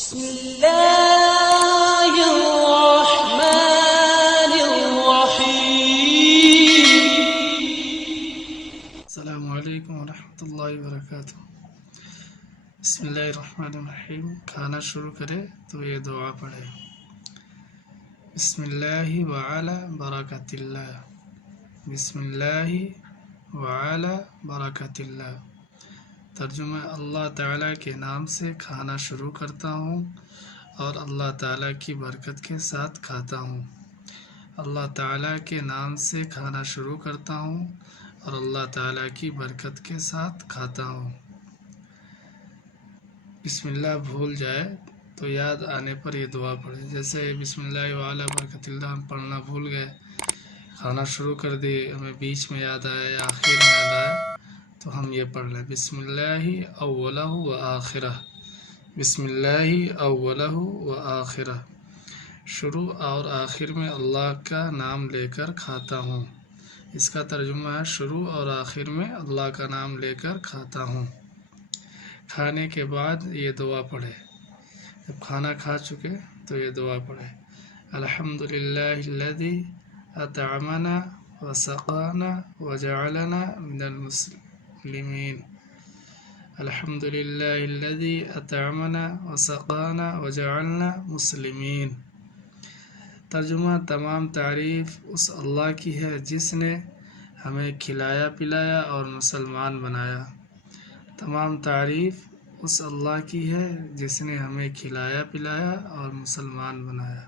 بسم الله الرحمن الرحيم. السلام علیکم ورحمۃ اللہ وبرکاتہ۔ بسم اللہ الرحمن الرحیم۔ کھانا شروع کرے تو یہ دعا پڑھے، بسم اللہ وعلی برکات اللہ، بسم اللہ وعلی برکات اللہ۔ ترجمہ: اللہ تعالیٰ کے نام سے کھانا شروع کرتا ہوں اور اللہ تعالیٰ کی برکت کے ساتھ کھاتا ہوں۔ اللہ تعالیٰ کے نام سے کھانا شروع کرتا ہوں اور اللہ تعالیٰ کی برکت کے ساتھ کھاتا ہوں۔ بسم اللہ بھول جائے تو یاد آنے پر یہ دعا پڑھے، جیسے بسم اللہ وعلی برکت اللہ ہم پڑھنا بھول گئے، کھانا شروع کر دیے، ہمیں بیچ میں یاد آیا یا آخر میں یاد آیا تو ہم یہ پڑھ لیں، بسم اللہ اولہ و آخرہ، بسم اللہ اولہ و آخرہ۔ شروع اور آخر میں اللہ کا نام لے کر کھاتا ہوں۔ اس کا ترجمہ ہے شروع اور آخر میں اللہ کا نام لے کر کھاتا ہوں۔ کھانے کے بعد یہ دعا پڑھے، جب کھانا کھا چکے تو یہ دعا پڑھے، الحمدللہ الذی اطعمنا وسقانا وجعلنا من المسلمین، الحمدللہ الذی اطعمنا وسقانا وجعلنا مسلمین۔ ترجمہ: تمام تعریف اس اللہ کی ہے جس نے ہمیں کھلایا پلایا اور مسلمان بنایا۔ تمام تعریف اس اللہ کی ہے جس نے ہمیں کھلایا پلایا اور مسلمان بنایا۔